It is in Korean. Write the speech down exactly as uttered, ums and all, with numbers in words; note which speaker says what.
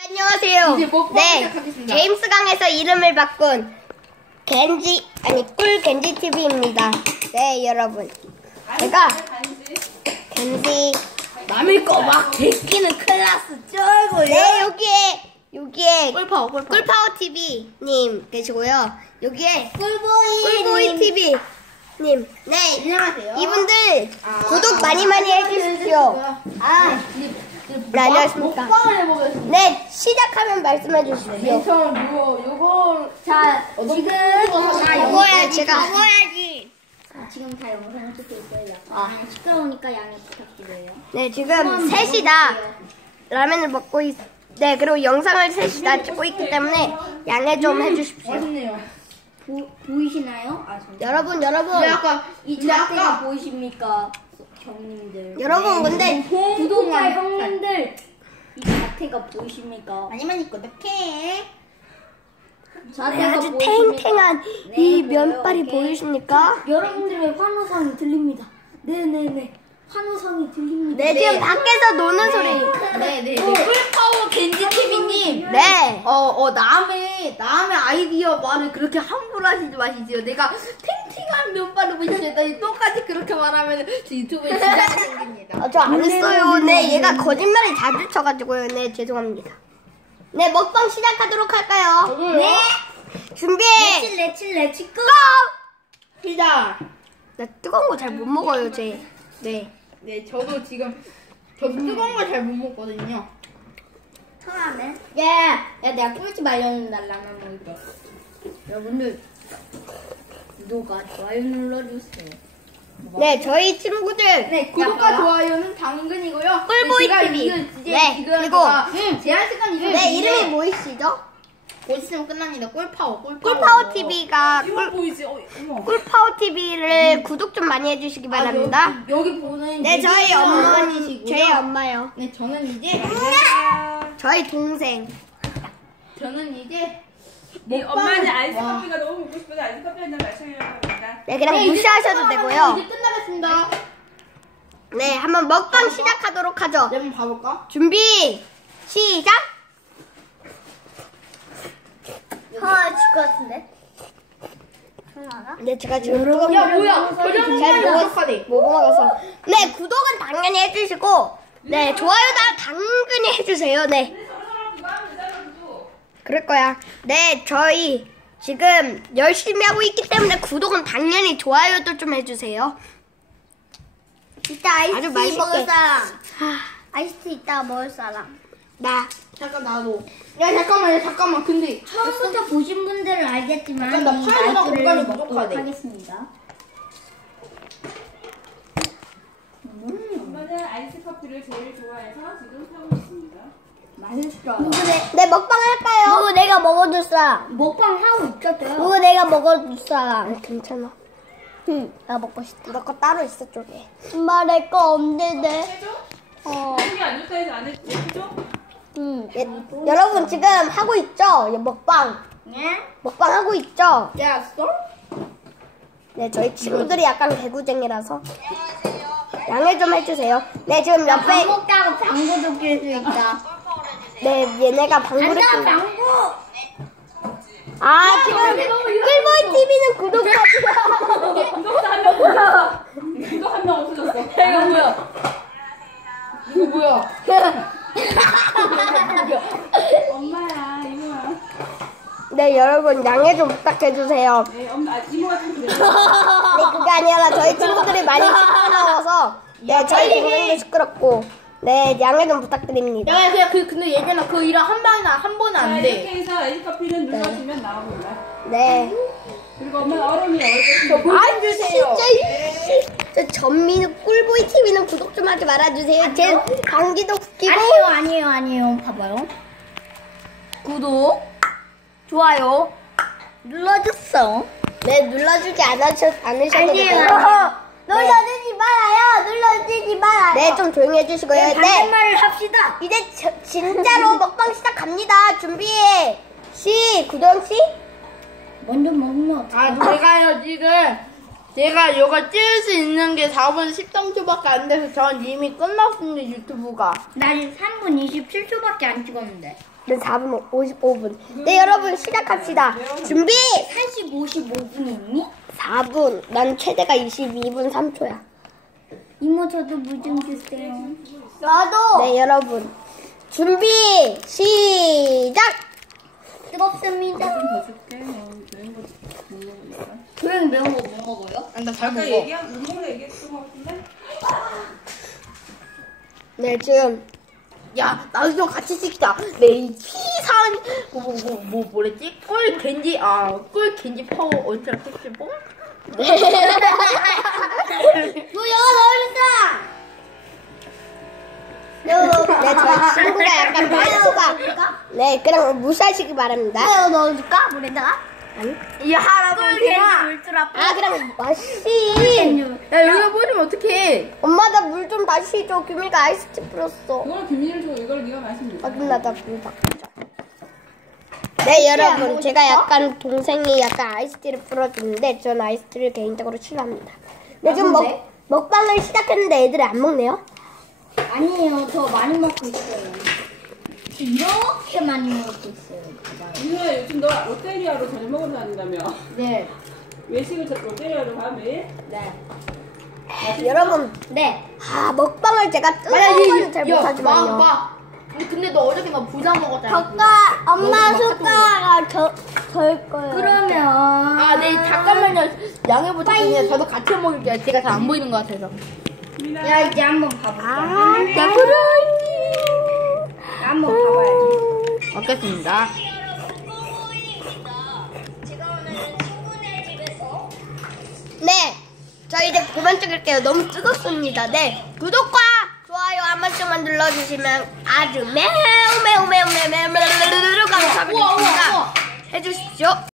Speaker 1: 안녕하세요.
Speaker 2: 이제 먹방
Speaker 1: 네,
Speaker 2: 시작하겠습니다.
Speaker 1: 제임스강에서 이름을 바꾼 겐지 아니 꿀 겐지 티비입니다. 네, 여러분. 제가 겐지
Speaker 2: 남의 거 막 제끼는 클라스 쩔고.
Speaker 1: 네, 여기에 여기에
Speaker 2: 꿀파워 꿀파워.
Speaker 1: 꿀파워 티비 님 계시고요. 여기에
Speaker 2: 꿀보이
Speaker 1: 꿀보이 티비 님. 네,
Speaker 2: 안녕하세요.
Speaker 1: 이분들
Speaker 2: 아,
Speaker 1: 구독 많이 많이 해주십시오. 아, 네, 안녕하십니까.
Speaker 2: 먹방을 해보겠습니다.
Speaker 1: 네, 시작하면 말씀해 주십시오.
Speaker 2: 네, 처음 요거 요거
Speaker 3: 자,
Speaker 2: 지금
Speaker 3: 다
Speaker 1: 네,
Speaker 3: 먹어야지.
Speaker 1: 제가
Speaker 3: 먹어야지. 아, 지금 다 영상을 찍고 있어요. 아, 시끄러우니까 양해 부탁드려요.
Speaker 1: 네, 지금 셋이 다 라면을 먹고 있, 네, 그리고 영상을 셋이 다 찍고 있기 때문에 양해 좀 해주십시오.
Speaker 2: 맛있네요.
Speaker 3: 보, 보이시나요? 아, 잠시만요.
Speaker 1: 여러분, 여러분,
Speaker 2: 근데 아까
Speaker 3: 이
Speaker 2: 근데
Speaker 3: 자태가
Speaker 2: 아까
Speaker 3: 보이십니까? 형님들.
Speaker 1: 여러분, 근데
Speaker 3: 구독자 형님들. 이 자태가 보이십니까?
Speaker 2: 아니면 이거 어떡해?
Speaker 3: 자태가
Speaker 1: 아주
Speaker 3: 보이십니까?
Speaker 1: 탱탱한
Speaker 3: 네,
Speaker 1: 이
Speaker 3: 보여요.
Speaker 1: 면발이
Speaker 3: 오케이.
Speaker 1: 보이십니까?
Speaker 3: 여러분들의 환호성이 들립니다. 네네네. 환호성이 들립니다.
Speaker 1: 네, 지금 밖에서 노는 소리.
Speaker 2: 네네. 꿀파워 겐지 티비님.
Speaker 1: 네.
Speaker 2: 어, 어, 남의, 남의 아이디어 말을 그렇게 함부로 하시지 마시지요. 내가 탱탱한 면발을 보시더니 똑같이 그렇게 말하면 저 유튜브에 지장이 생깁니다.
Speaker 1: 어, 저 안 했어요. 네, 얘가 거짓말을 자주 쳐가지고요. 네, 죄송합니다. 네, 먹방 시작하도록 할까요?
Speaker 3: 네.
Speaker 1: 준비!
Speaker 3: 레치 레치 레치 고!
Speaker 2: 시작!
Speaker 1: 나 뜨거운 거 잘 못 먹어요, 제. 네.
Speaker 2: 네, 저도 지금, 저도 뜨거운 걸 잘 못 먹거든요.
Speaker 3: 처음에 야, 야 내가 꿀팁 알려준다 라면 먹을 때 여러분들 구독과 좋아요 눌러주세요.
Speaker 1: 네, 저희 친구들.
Speaker 2: 네, 구독과 좋아요는 당근이고요.
Speaker 1: 꿀보이
Speaker 2: 제가
Speaker 1: 티비.
Speaker 2: 이거 이제
Speaker 1: 네,
Speaker 2: 지금
Speaker 1: 그리고
Speaker 2: 제가 제한 시간 이제
Speaker 1: 네, 이름이 뭐이시죠?
Speaker 2: 곧 있으면 끝납니다. 꿀파워, 꿀파워.
Speaker 1: 꿀파워 티비가
Speaker 2: 이거 보이지? 어, 어머.
Speaker 1: 꿀파워 티비를 구독 좀 많이 해주시기 바랍니다.
Speaker 2: 아, 여기, 여기 보는
Speaker 1: 네, 저희 어머니,
Speaker 2: 어머니시고요.
Speaker 1: 저희 엄마요.
Speaker 2: 네, 저는 이제
Speaker 1: 저희 동생.
Speaker 2: 저는 이제
Speaker 4: 네,
Speaker 2: 먹방을-
Speaker 4: 엄마는 아이스
Speaker 2: 와.
Speaker 4: 커피가 너무 먹고 싶어서 아이스 커피 한 잔 마시려고 합니다.
Speaker 1: 네, 그냥
Speaker 2: 네, 이제
Speaker 1: 무시하셔도
Speaker 2: 끝나가면
Speaker 1: 되고요.
Speaker 2: 이제 끝나겠습니다.
Speaker 1: 네, 한번 먹방 시작하도록 하죠.
Speaker 2: 네, 한번 봐볼까?
Speaker 1: 준비, 시작!
Speaker 3: 하나 줄것 같은데? 하나?
Speaker 1: 네, 제가 지금 뜨거운
Speaker 2: 야,
Speaker 1: 물을
Speaker 2: 뭐야? 표정이
Speaker 1: 잘 먹었,
Speaker 2: 먹었어.
Speaker 1: 못 먹어서. 네, 구독은 당연히 해주시고, 네, 좋아요도 당연히 해주세요. 네. 그럴 거야. 네, 저희 지금 열심히 하고 있기 때문에 구독은 당연히 좋아요도 좀 해주세요.
Speaker 3: 이따
Speaker 1: 아주
Speaker 3: 아이스티
Speaker 1: 맛있게.
Speaker 3: 먹을 사람.
Speaker 1: 하,
Speaker 3: 아이스티 이따 먹을 사람.
Speaker 1: 나.
Speaker 2: 잠깐 나도. 야, 잠깐만, 야, 잠깐만. 근데
Speaker 3: 처음부터 보신 분들은 알겠지만
Speaker 2: 잠깐, 나
Speaker 3: 이
Speaker 2: 파이보다
Speaker 3: 말투를
Speaker 2: 고가를
Speaker 3: 먹도록
Speaker 2: 부족하네.
Speaker 3: 하겠습니다.
Speaker 4: 엄마는 아이스 커피를 제일 좋아해서 지금 사고 있습니다.
Speaker 3: 맛있어요.
Speaker 1: 네, 먹방 할까요?
Speaker 3: 누구 내가 먹어줄 사람? 먹방 하고 있었대요. 누구 내가 먹어줄 사람?
Speaker 1: 아, 괜찮아.
Speaker 3: 응, 나 먹고 싶다.
Speaker 1: 너 거 따로 있어, 쪽에.
Speaker 3: 엄마 내 거 없는데.
Speaker 4: 해줘?
Speaker 3: 어,
Speaker 4: 속이 안 좋다 해서 안 해줘?
Speaker 3: 응.
Speaker 1: 예, 여러분 지금 하고 있죠? 예, 먹방.
Speaker 3: 네?
Speaker 1: 먹방 하고 있죠?
Speaker 2: 야,어?
Speaker 1: 네, 저희 친구들이 약간 개구쟁이라서. 양해 좀 해주세요. 네, 지금
Speaker 3: 밥
Speaker 1: 옆에,
Speaker 3: 먹다가 방구도 낄 수 있다.
Speaker 1: 네, 얘네가 방구를
Speaker 3: 간다
Speaker 1: 낀다.
Speaker 3: 방구.
Speaker 1: 아, 지금 꿀보이 티비는 구독하세요.
Speaker 4: 구독자 한 명 없어졌어. 구독 한 명 없어졌어.
Speaker 2: 이거 뭐야? 이거 뭐야?
Speaker 4: 엄마야, 이모야.
Speaker 1: 네, 여러분 양해 좀 부탁해주세요.
Speaker 4: 네, 엄마, 아, 이모가 좀 그래.
Speaker 1: 네, 그게 아니라 저희 친구들이 많이 시끄러워서, 네, 저희 동생도 시끄럽고, 네, 양해 좀 부탁드립니다.
Speaker 2: 야, 그냥 그 근데 얘들아 그 일을 한 방이나 한 번은
Speaker 4: 자,
Speaker 2: 안
Speaker 4: 이렇게
Speaker 2: 돼.
Speaker 4: 해서 아이스 커피는 눌러주면 나옵니다.
Speaker 1: 네.
Speaker 4: 그리고 엄마는 얼음이 얼굴
Speaker 1: 아, 진짜, 이 저 전민우 꿀보이 티비는 구독 좀 하지 말아주세요. 제 감기도 웃기고.
Speaker 3: 아니에요 아니에요 아니에요. 봐봐요.
Speaker 1: 구독, 좋아요 눌러줬어. 네, 눌러주지 않으셔, 않으셔도
Speaker 3: 아니에요,
Speaker 1: 돼요.
Speaker 3: 아니에요.
Speaker 1: 눌러주지 말아요. 눌러주지 말아요. 네, 좀 조용히 해주시고요. 네,
Speaker 3: 반대말을 합시다.
Speaker 1: 이제 저, 진짜로 먹방 시작합니다. 준비, 시, 구동 씨.
Speaker 3: 먼저 먹으면 어떡해?
Speaker 2: 아, 제가요 지금 제가 이거 찍을 수 있는 게 사 분 십삼 초밖에 안 돼서 전 이미 끝났습니다, 유튜브가.
Speaker 3: 난 삼 분 이십칠 초밖에 안 찍었는데.
Speaker 1: 네, 사 분 오십오 분. 네, 여러분 시작합시다. 준비!
Speaker 3: 한시 오십오 분이 있니?
Speaker 1: 사 분. 난 최대가 이십이 분 삼 초야.
Speaker 3: 이모 저도 물 좀 주세요.
Speaker 1: 나도. 네, 여러분. 준비 시작.
Speaker 3: 뜨겁습니다.
Speaker 4: 더 줄게. 어, 매운 거 못 먹으니까.
Speaker 3: 그럼 매운 거 못 먹어요?
Speaker 2: 아, 나잘
Speaker 4: 아까
Speaker 2: 먹어.
Speaker 4: 얘기한 못 먹는 얘기했던 것 같은데?
Speaker 1: 네, 지금
Speaker 2: 야, 나도 좀 같이 찍자. 내 치산 뭐, 뭐, 뭐, 뭐 뭐랬지? 꿀 겐지 아, 꿀 겐지 파워 얼트라 섹시봉?
Speaker 1: 네.
Speaker 3: 뭐야 어린다.
Speaker 1: 네, 저희 친구가 약간 말투가 네, 그냥 무시하시기 바랍니다.
Speaker 3: 이거 넣어줄까? 물에다가?
Speaker 2: 이 할아버지가
Speaker 3: 울트라.
Speaker 1: 아, 그냥 마시.
Speaker 2: 야, 여기가 보이면 어떡해?
Speaker 1: 엄마 나 물 좀 다시 줘. 규미가 아이스티 뿌렸어.
Speaker 4: 그걸 김민을 주고 이걸 네가 마시면 돼.
Speaker 1: 아, 그럼 나다 물 바꾸자. 네, 여러분. 제가 약간 동생이 약간 아이스티를 풀어주는데 전 아이스티를 개인적으로 싫어합니다. 네, 지금 먹,
Speaker 3: 먹는데?
Speaker 1: 먹방을 시작했는데 애들이 안 먹네요.
Speaker 3: 아니에요. 더 많이 먹고 있어요. 이렇게 많이 먹고 있어요.
Speaker 4: 민호야 요즘 너 롯데리아로 저녁 먹으러 다닌다며.
Speaker 3: 네.
Speaker 4: 외식을 저 롯데리아로 가 매일?
Speaker 3: 네.
Speaker 1: 여러분,
Speaker 3: 네.
Speaker 1: 아, 먹방을 제가 뜨거운 거는 잘 못하지만요.
Speaker 2: 봐. 근데 너 어저께 너 부자 먹었잖아.
Speaker 1: 젓가 엄마
Speaker 2: 너도 막
Speaker 1: 숟가락 덜 거예요.
Speaker 3: 그러면
Speaker 2: 아, 네, 잠깐만요. 양해 부탁드려요. 저도 같이 먹을게요. 제가 잘 안 보이는 것 같아서.
Speaker 4: 민아.
Speaker 3: 야 이제 한번 봐볼까?
Speaker 1: 아,
Speaker 3: 야, 한번 봐봐야지.
Speaker 2: 먹겠습니다.
Speaker 1: 네, 저 이제 그만 찍을게요. 너무 뜨겁습니다. 네, 구독과 좋아요 한 번씩만 눌러주시면 아주 매우 매우 매우 매우 매우 매우 감사드립니다. 해주십시오.